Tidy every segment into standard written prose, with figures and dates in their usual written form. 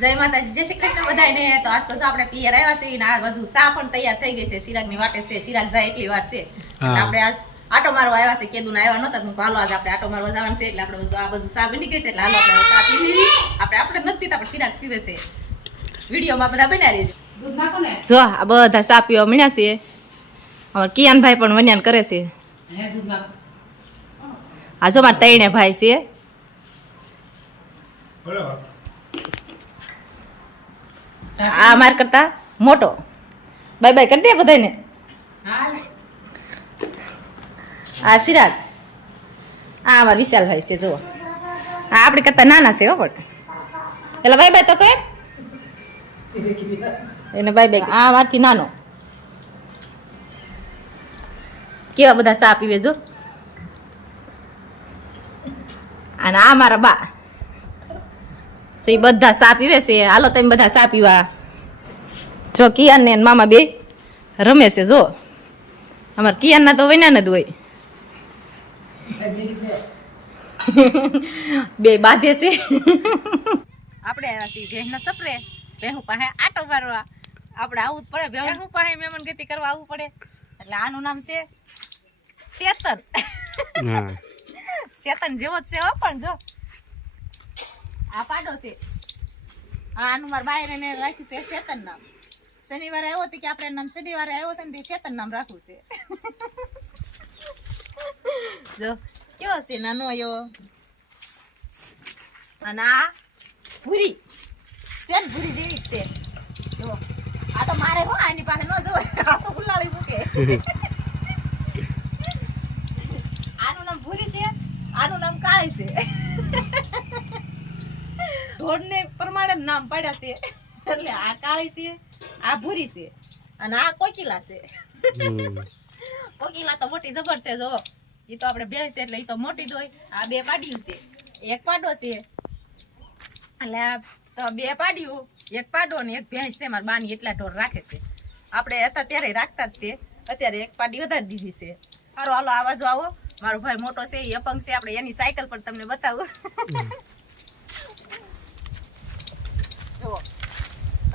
જય માતાજી, જય શ્રી કૃષ્ણ બધાને। તો આજ તો આપણે પિયર આવ્યા છે ને આ બધું સા પણ તૈયાર થઈ ગઈ છે। ચિરાગની વાટે છે, ચિરાગ જાય એટલી વાર છે। આપણે આજ આટો મારવા આવ્યા છે, કેદુના આવ્યા નહોતા તો હાલો આજ આપણે આટો મારવા જવાનું છે, એટલે આપણે બધું આ બધું સા બની ગઈ છે, એટલે હાલો આપણે સા પી લીધી। આપણે નથી પીતા પણ ચિરાગ પીવે છે। વિડીયોમાં બધા બન્યા રહીશ। દૂધ નાખો ને। જો આ બધા સા પીવા મળ્યા છે। અમાર કિયાનભાઈ પણ વન્યાન કરે છે। દૂધ નાખો। આ જો મારા તૈણે ભાઈ છે। આ માર કરતા મોટો બાય બાય કરી દે બધાને। આ ચિરાગ, આ અમાર વિશાલભાઈ છે। જુઓ આ આપણે કરતા નાના છે હો, પણ એટલે બાય બાય તો કહે એને બાય બાય। આ મારથી નાનો કેવા બધા ચા પીવે જો। અને આ મારા બા તો એ બધા ચા પીવે છે। હાલો તમે બધા ચા પીવા। જો કિયાન ને મામા બે રમે છે। જો અમારે કિયાન ના તો વન્યા જ હોય, બે બાંધે છે। આપણે આવ્યા છીએ જેના સપરે ભેહું પાસે આટો મારવા। આપણે આવવું જ પડે, ભેહું પાસે મહેમાન ગતિ કરવા આવવું પડે। એટલે આનું નામ છે ચેતન। ચેતન જેવો જ છે હો, પણ જો આ પાડો છે। આનું મારા બાયરે ને રાખ્યું છે ચેતન નામ। શનિવારે આવ્યો હતો કે આપણે નામ શનિવારે આવ્યો છે ને ચેતન નામ રાખવું છે। જો કેવો છે નાનો આવ્યો। અને આ ભૂરી છે ને, ભૂરી જેવી જ છે। જો આ તો મારે હો આની પાસે ન જોવાય, આ તો ગુલાળી મૂકે। આનું નામ ભૂરી છે, આનું નામ કાળી છે। ઢોરને પ્રમાણે જ નામ પાડ્યા છે। એટલે આ કાળી છે, આ ભૂરી છે, અને આ કોકિલા છે। કોકિલા તો મોટી જબર છે। જો એ તો આપણે બે છે એટલે એ તો મોટી જ હોય। આ બે પાડ્યું છે, એક પાડો છે। એટલે આ તો બે પાડ્યું, એક પાડો ને એક ભેંસ છે। મારા બાની એટલા ઢોર રાખે છે। આપણે હતા ત્યારે રાખતા જ તે, અત્યારે એક પાડી વધારી દીધી છે। સારું હાલો આ બાજુ આવો। મારો ભાઈ મોટો છે, એ અપંગ છે। આપણે એની સાયકલ પર તમને બતાવું। જુઓ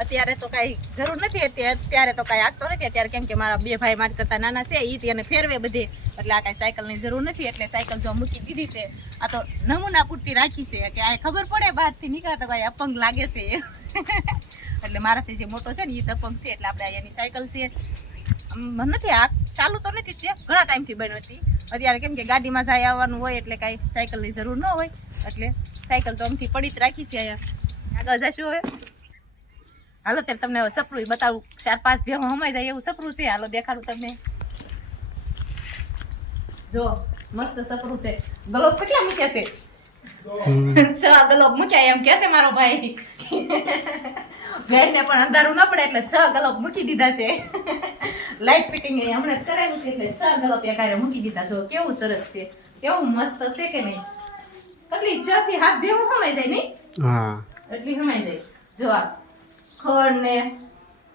અત્યારે તો કઈ જરૂર નથી, અત્યારે તો કઈ આગતો નથી અત્યારે, કેમ કે મારા બે ભાઈ મારી કરતા નાના છે, એ તેને ફેરવે બધે, એટલે આ કઈ સાયકલ ની જરૂર નથી। એટલે સાયકલ જો મૂકી દીધી છે। આ તો નમૂના પૂરતી રાખી છે કે આ ખબર પડે બહાર થી નીકળ્યા તો કઈ અપંગ લાગે છે। એટલે મારાથી જે મોટો છે ને એ અપંગ છે, એટલે આપણે એની સાયકલ છે। નથી આ ચાલુ તો નથી જ, ઘણા ટાઈમ થી બની હતી। અત્યારે કેમ કે ગાડીમાં જાય આવવાનું હોય એટલે કઈ સાયકલ ની જરૂર ન હોય, એટલે સાયકલ તો આમથી પડી જ રાખી છે। અહીંયા આગળ જશું હવે। હાલો ત્યારે તમને હવે સપરું બતાવું, 4-5 ભેહું હમાઈ જાય એવું સપરું છે। હાલો દેખાડું તમને। જો મસ્ત સપરું છે। ગલોબ કેટલા મૂક્યા છે? 6 ગલોબ મૂક્યા એમ કે છે મારો ભાઈ। ભેંસને પણ અંધારું ન પડે એટલે 6 ગલોબ મૂકી દીધા છે। લાઇટ ફિટિંગ એ હમણાં કરેલું છે એટલે 6 ગલોબ એકારે મૂકી દીધા। જો કેવું સરસ છે, કેવું મસ્ત છે કે નહીં? કેટલી 6 થી 7 ભેહું હમાઈ જાય નહીં? હા એટલી હમાઈ જાય। જો આ ખડ ને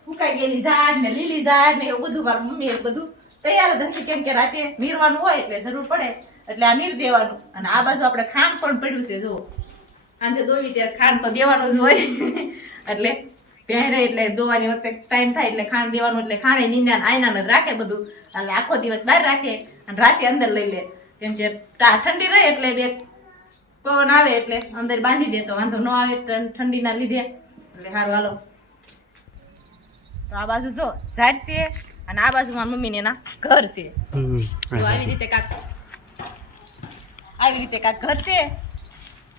ફૂકાઈ ગયેલી ઝાડ ને લીલી ઝાડ ને એવું બધું મારા મમ્મી એ બધું તૈયાર જ હતી, કેમ કે રાતે નીરવાનું હોય એટલે જરૂર પડે એટલે આ નીર દેવાનું। અને આ બાજુ આપણે ખાંડ પણ પડ્યું છે। જો સાંજે દોવી ત્યારે ખાંડ તો દેવાનું જ હોય। એટલે પહેરે એટલે દોવાની વખતે ટાઈમ થાય એટલે ખાંડ દેવાનું, એટલે ખાંડે નીંદા આયના જ રાખે બધું। એટલે આખો દિવસ બહાર રાખે અને રાતે અંદર લઈ લે, કેમ કે ઠંડી રહે એટલે બે પવન આવે એટલે અંદર બાંધી દે તો વાંધો ન આવે ઠંડીના લીધે। એટલે સારું હાલો તો આ બાજુ જો ઝાડ છે, અને આ બાજુ મારા મમ્મી ને એના ઘર છે। તો આવી રીતે કાંક ઘર છે।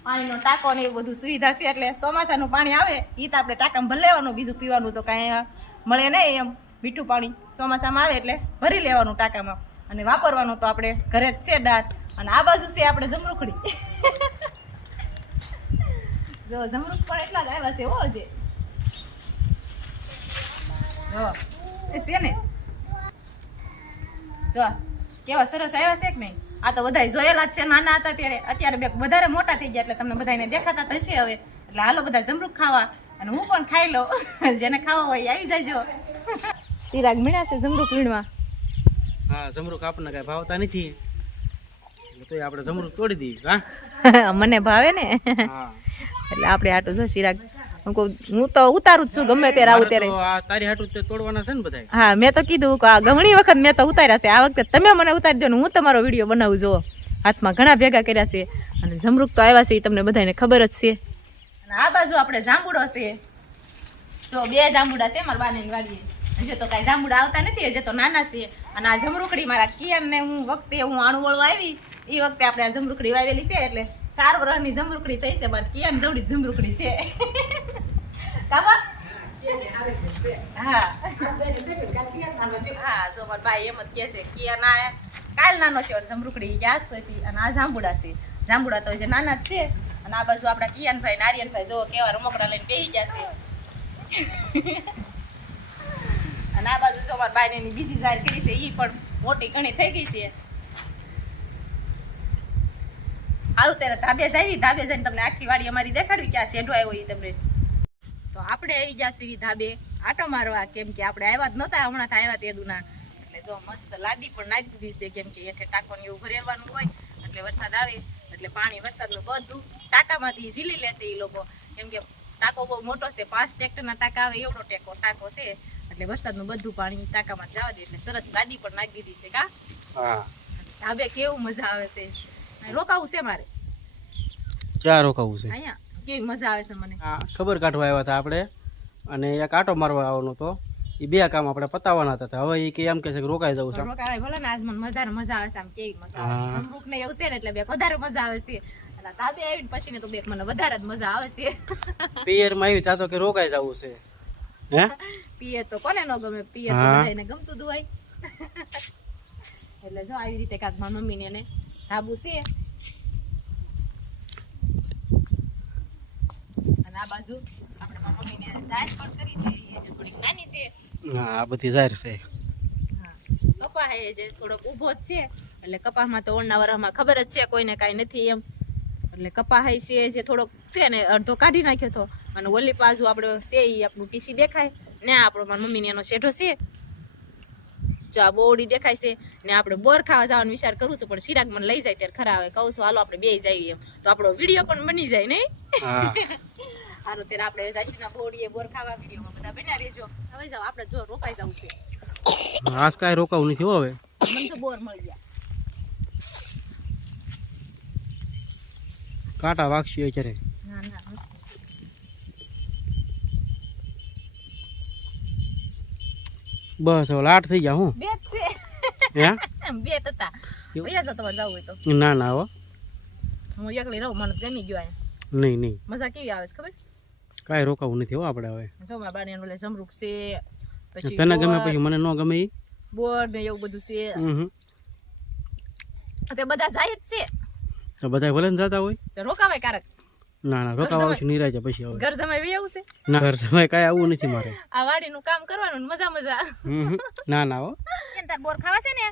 પાણીનો ટાંકો ને એવું બધું સુવિધા છે। એટલે ચોમાસાનું પાણી આવે એ તો આપણે ટાંકામાં ભરી લેવાનું, બીજું પીવાનું તો કાંઈ મળે નહીં એમ। મીઠું પાણી ચોમાસામાં આવે એટલે ભરી લેવાનું ટાંકામાં, અને વાપરવાનું તો આપણે ઘરે જ છે દાંત। અને આ બાજુ છે આપણે જમરૂખડી। જો જમરૂખ પણ એટલા જ આવ્યા છે હો જે। જો એ છે ને, જો કેવા સરસ આવ્યા છે કે નહીં? આ તો બધા જોયેલા જ છે નાના હતા ત્યારે, અત્યારે બે વધારે મોટા થઈ ગયા એટલે તમને બધાને દેખાતા થશે હવે। એટલે હાલો બધા જમરૂખ ખાવા, અને હું પણ ખાઈ લઉં। જેને ખાવા હોય આવી જાયજો। ચિરાગ મળ્યા છે જમરૂખ વીણવા। હા જમરૂખ આપણને કઈ ભાવતા નથી, તો આપણે જમરૂખ તોડી દઈએ। હા મને ભાવે ને, હા એટલે આપણે આટલું જો ચિરાગ હું તો ઉતારું જ છું ગમે ત્યારે આવું ત્યારે. મારે તો આ તારી હાટું તે તોડવાના છે ને બધાય. હા મેં તો કીધું કે આ ઘણી વખત મેં તો ઉતાર્યા છે, આ વખતે તમે મને ઉતારી દો ને હું તમારો વિડીયો બનાવું. જો હાથમાં ઘણા ભેગા કર્યા છે અને જમરૂક તો આવ્યા છે એ તમને બધાને ખબર જ છે. અને આ બાજુ આપણે જાંબુડો છે, તો 2 જાંબુડા છે મારા બાની વાડીએ. હજુ તો કાંઈ જાંબુડા આવતા નથી, હજુ તો નાના છે. અને આ જમરૂકડી મારા કિયાને હું આણું વળવા આવી એ વખતે આપણે આ જમરૂકડી વાવેલી છે, એટલે 4 વર્ષની જમરૂકડી થઈ છે. મારી કિયાન જવડી જમરૂકડી છે. કાબા હા જો મારા ભાઈ એમ જ કહે છે કિયાના કાલ નાનો થયો જમરૂકડી યાદ હતી. અને આ જાંબુડા છે, જાંબુડા તો જે નાના જ છે. અને આ બાજુ આપણા કિયાનભાઈ નારિયલભાઈ જો કેવા રમકડા લઈને બેસી ગયા છે. અને આ બાજુ જો મારા ભાઈને એની બીજી જાહેર કરી છે, એ પણ મોટી ઘણી થઈ ગઈ છે. હાલું ત્યારે ધાબે જઈને તમને આખી વાડી અમારી દેખાડવી ક્યાં શેઢો આવ્યો એ તમને. તો આપણે આવી ગયા છીએ ધાબે આટો મારવા, કેમ કે આપણે આવ્યા જ નહોતા, હમણાં આવ્યા તે દુના. એટલે જો મસ્ત લાદી પણ નાખી દીધી છે, કેમ કે હેઠે ટાંકોને એવું ભરેવાનું હોય એટલે વરસાદ આવે એટલે પાણી વરસાદનું બધું ટાંકામાંથી ઝીલી લેશે એ લોકો. કેમ કે ટાંકો બહુ મોટો છે, 5 ટ્રેક્ટરના ટાંકા આવે એવડો ટાંકો છે, એટલે વરસાદનું બધું પાણી ટાંકામાં જવા દે. એટલે સરસ લાદી પણ નાખી દીધી છે. કા ધાબે કેવું મજા આવે છે. રોકાવું છે મારે, ક્યાં રોકાવું છે? અહીંયા કેવી મજા આવે છે મને. ખબર કાઢવા આવ્યા હતા આપણે, અને એક આટો મારવા આવવાનો હતો. એ 2 કામ આપણે પતાવવાના હતા. હવે એ કે એમ કે છે કે રોકાઈ જવું છે. રોકાવાય ભલે ને, આજ મને મજા આવે છે. આમ કેવી મજા આવે, જમરૂક ને એવું છે ને એટલે વધારે મજા આવે છે. અને ધાબે આવીને પછી ને તો મને વધારે જ મજા આવે છે. પિયર માં આવી તા તો કે રોકાઈ જવું છે. હે પિયર તો કોને ન ગમે, પિયર તો બધાને ગમતું હોય. એટલે જો આવી રીતે કાક મારી મમ્મી ને એને ધાબુ છે. અને આ બાજુ આપણે મારી મમ્મી ને જાહેર પણ કરી છે, એ જે થોડીક નાની છે. હા આ બધી જાહેર છે. કપા હે જે થોડોક ઊભો જ છે, એટલે કપાસમાં તો ઓળના વરામાં ખબર જ છે કોઈને કાંઈ નથી એમ. એટલે કપા હે છે જે થોડોક છે ને અડધો કાઢી નાખ્યો હતો. અને ઓલી બાજુ આપણે છે એ આપણું ટીસી દેખાય ને, આપણો મારી મમ્મીને એનો શેઢો છે. જો આ બોવડી દેખાય છે ને. આપણે બોર ખાવા જવાનો વિચાર કરું છું, પણ ચિરાગ મને લઈ જાય ત્યારે ખરા આવે. કહું છું હાલો આપણે 2 જઈએ એમ, તો આપણો વિડીયો પણ બની જાય નહીં. હાલો ત્યારે આપણે જાશીના બોવડીએ બોર ખાવા વિડીયોમાં બધા બન્યા રહેજો. હવે જાવ આપણે જો રોકાઈ જવું છે. આજ કાંઈ રોકાવું નથી હવે, મને તો બોર મળી ગયા. કાંટા વાગશે અત્યારે. ના ના બસ હવે લાટ થઈ ગયા. હું 2 જ છે. હે 2 હતા. વયા જો તમારે જવું હોય તો. ના ના હો, હું એકલી રહું, મને ગમી ગયો અહીંયા. નહીં મજા કેવી આવે છે ખબર? કાંઈ રોકાવું નથી હો આપણે હવે. જો મારા બાને ઓલે જમરૂક છે, પછી તને ગમે પછી મને ન ગમે. બોર ને એવું બધું છે. તે બધા જાય જ છે, તો બધા ભલે ને જતા હોય તો રોકાવાય કારક. ના ના રોકાવા નિરાજે પછી હવે. ઘર જમાઈ એવું છે ના ઘર સમય કાંઈ આવું નથી મારે. આ વાડીનું કામ કરવાનું ને મજા. ના ના હો, તાર બોર ખાવા છે ને?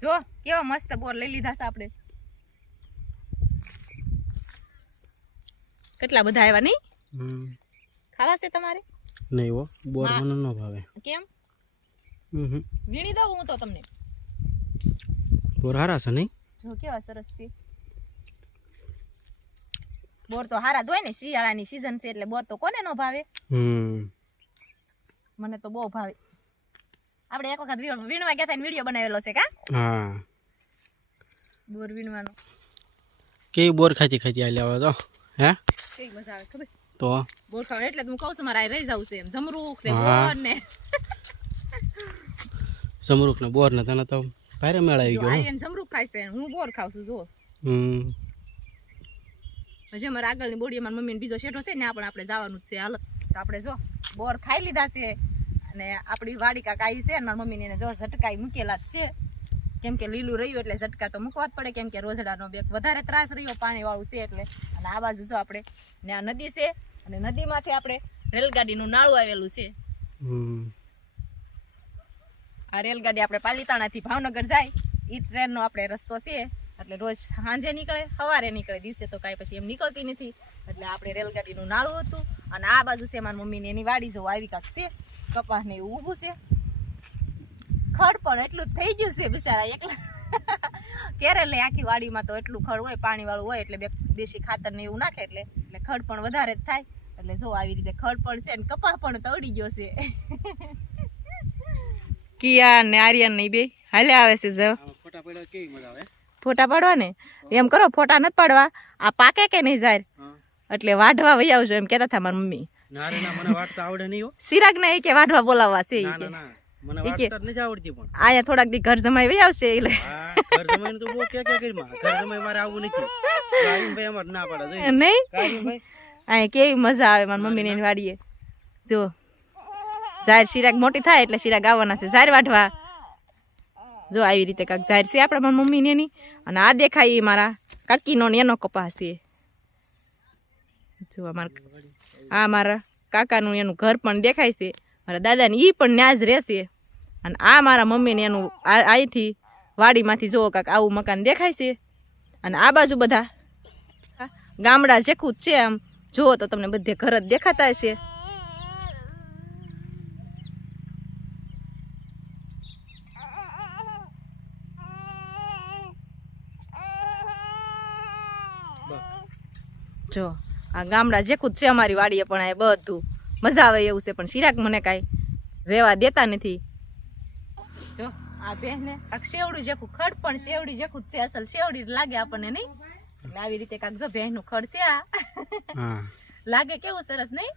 જો કેવા મસ્ત બોર લઈ લીધા છે આપણે. કેટલા બધા આવ્યા નહીં? ખાવા છે તમારે? નહીં હો, બોર મને ન ભાવે. કેમ? વીણી દઉં હું તો તમને. બોર હારા છે નહીં? જો કેવા સરસ છે બોર. તો હારા જ હોય ને, શિયાળાની સીઝન છે એટલે બોર તો કોને ન ભાવે. મને તો બહુ ભાવે. આપણે એક વખત વીણવા ગયા હતા, વિડીયો બનાવેલો છે. કા હા, બોર વીણવાનો કેવી બોર ખાતી આલી આવે તો. હે કેવી મજા આવે ખબર? તો બોર ખાવા એટલે હું કહું છું મારે રહી જવું છે એમ. જમરૂખ ને બોર ને જમરૂખ ને બોર ને તને તો ભારે મેળ આવી ગયો. આર્યન જમરૂખ ખાય છે, હું બોર ખાઉં છું. જો હજી અમારે આગળની બોડીએ મારી મમ્મીને બીજો શેઠો છે ને, આપણે જવાનું જ છે. હાલત તો આપણે જો બોર ખાઈ લીધા છે. અને આપણી વાડી કાંઈ છે, મારી મમ્મીને એને જો ઝટકાઈ મૂકેલા જ છે. કેમ કે લીલું રહ્યું એટલે ઝટકા તો મૂકવા જ પડે, કેમ કે રોજડાનો વધારે ત્રાસ રહ્યો પાણીવાળું છે એટલે. અને આ બાજુ જો આપણે ને આ નદી છે, અને નદીમાંથી આપણે રેલગાડીનું નાળું આવેલું છે. આ રેલગાડી આપણે પાલીતાણાથી ભાવનગર જાય એ ટ્રેનનો આપણે રસ્તો છે. એટલે રોજ સાંજે નીકળે, સવારે નીકળે, દિવસે તો કાંઈ પછી એમ નીકળતી નથી. એટલે આપણે રેલગાડીનું નાળું હતું. અને આ બાજુ છે મારી મમ્મીને એની વાડી જો આવી કાંક છે, કપાસ ને એવું ઊભું છે. ખડ પણ એટલું જ થઈ ગયું છે બિચારા એકલા. કેરેલે આખી વાડીમાં તો એટલું ખડ હોય, પાણી વાળું હોય એટલે દેશી ખાતર ને એવું નાખે એટલે ખડ પણ વધારે જ થાય. એટલે જો આવી રીતે ખડ પણ છે ને કપા પણ તળી ગયો છે. કિયા ને આર્યન ને બે હાલે આવે છે જો ફોટા પડ્યા કેવી મજા આવે. ફોટા પાડવા ને એમ કરો ફોટા નથી પાડવા આ પાકે કે નહીં જાય એટલે વાઢવા વહી આવજો એમ કેતા હતા મારી મમ્મી. ના રે ના મને વાટતા આવડે નહીં હો. ચિરાગ ને કે વાઢવા બોલાવવા છે ના ના ના મને વાટતા જ નથી આવડતી પણ. આયા થોડાક દી ઘર જમાઈ વહી આવશે એટલે હા ઘર જમાઈને તો બહુ કે કરીમાં ઘર જમાઈ મારે આવવું નથી. કાયમ ભાઈ અમાર ના પાડે જોઈ નહીં કાયમ ભાઈ આ કેવી મજા આવે મારી મમ્મી ને વાડીએ. જો જાહેર ચિરાગ મોટી થાય એટલે ચિરાગ આવવાના છે જાહેર વાઢવા. જો આવી રીતે કાંક જાહેર છે આપણા મારી મમ્મી ને એની અને આ દેખાય એ મારા કાકીનો ને એનો કપાસ છે. જો આ મારા કાકાનું એનું ઘર પણ દેખાય છે. મારા દાદાને એ પણ ન્યા જ રહેશે અને આ મારા મમ્મીને એનું અહીંથી વાડીમાંથી જુઓ કાંક આવું મકાન દેખાય છે. અને આ બાજુ બધા ગામડા જેખું જ છે આમ જુઓ તો તમને બધે ઘર જ દેખાતા હશે. જો આ ગામડા જેખું જ છે અમારી વાડીએ પણ આ બધું મજા આવે એવું છે પણ ચિરાગ મને કાંઈ રહેવા દેતા નથી. જો આ બેને કાંક શેવડું જેખું ખડ પણ શેવડી જેખું જ છે અસલ શેવડી લાગે આપણને નહીં એટલે આવી રીતે કાંક જો ભેંસનું ખડ છે આ લાગે કેવું સરસ નહીં.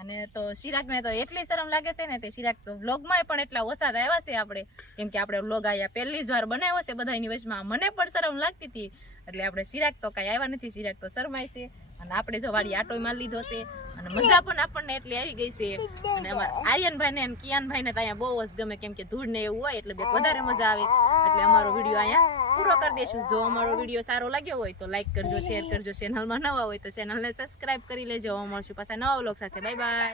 અને તો ચિરાગને તો એટલી શરમ લાગે છે ને તે ચિરાગ તો વ્લોગમાં પણ એટલા ઓછા આવ્યા છે આપણે કેમ કે આપણે વ્લોગ આયા પહેલી જ વાર બનાવ્યો છે બધાની વચમાં મને પણ શરમ લાગતી હતી એટલે આપણે ચિરાગ તો કાંઈ આવ્યા નથી. ચિરાગ તો શરમાય છે અને આપણે જો વાડી આટો માં લીધો છે અને મજા પણ આપણને એટલી આવી ગઈ છે. અને અમારા આર્યનભાઈ ને કિયાનભાઈ ને તો અહીંયા બહુ જ ગમે કેમ કે ધૂળ ને એવું હોય એટલે વધારે મજા આવે એટલે અમારો વિડીયો અહીંયા પૂરો કરી દઈશું. જો અમારો વિડીયો સારો લાગ્યો હોય તો લાઈક કરજો, શેર કરજો, ચેનલમાં નવા હોય તો ચેનલને સબસ્ક્રાઇબ કરી લેજો. મળશું પાછા નવા વ્લોગ સાથે. Bye bye.